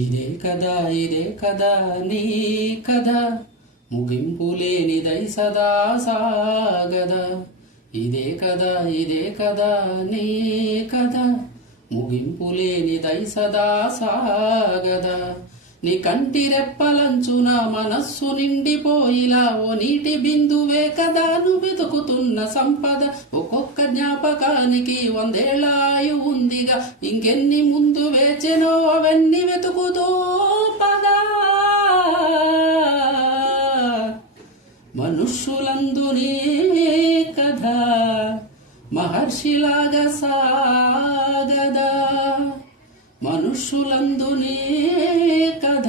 ఇదే కదా నీ కథ ముగింపు లేనిదై సదా సాగదా. ఇదే కదా నీ కథ ముగింపు లేనిదై సదా సాగదా. నీ కంటి రెప్పలంచున మనస్సు నిండిపోయిలా ఓ నీటి బిందువే కదా నువ్వు వెతుకుతున్న సంపద. ఒక్కొక్క జ్ఞాపకానికి 100 ఏళ్ల ఆయువు ఉందిగా, ఇంకెన్ని ముందు వేచెనో అవన్నీ వెతుకుతూ పదా. మనుష్యులందు నీ కథ మహర్షిలాగా సాగదా. మనుష్యులందు నీ కథ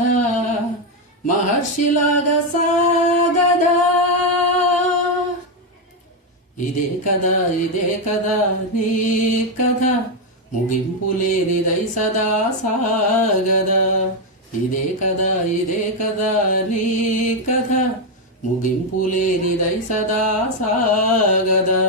మహర్షిలాగా సాగదా. ఇదే కదా నీ కథ ముగింపు లేనిదై సదా సాగదా. ఇదే కదా నీ కథ ముగింపు లేనిదై సదా సాగదా.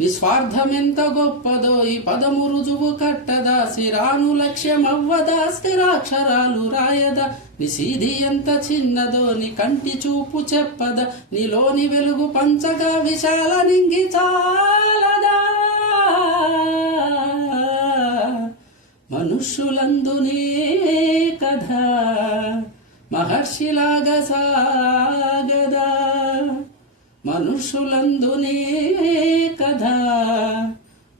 నిస్వార్థమెంత గొప్పదో ఈ పదము రుజువు కట్టదా. శిరాను లక్ష్యమవ్వదా, స్థిరాక్షరాలు రాయదా. నీ సీది ఎంత చిన్నదో నీ కంటి చూపు చెప్పదా. నీలోని వెలుగు పంచగా విశాల నింగి చాలదా. మనుష్యులందు నీ కథ మహర్షిలాగా సాగదా. మనుష్యులందు నీ కథ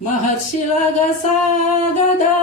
మహర్షిలాగా సాగదా.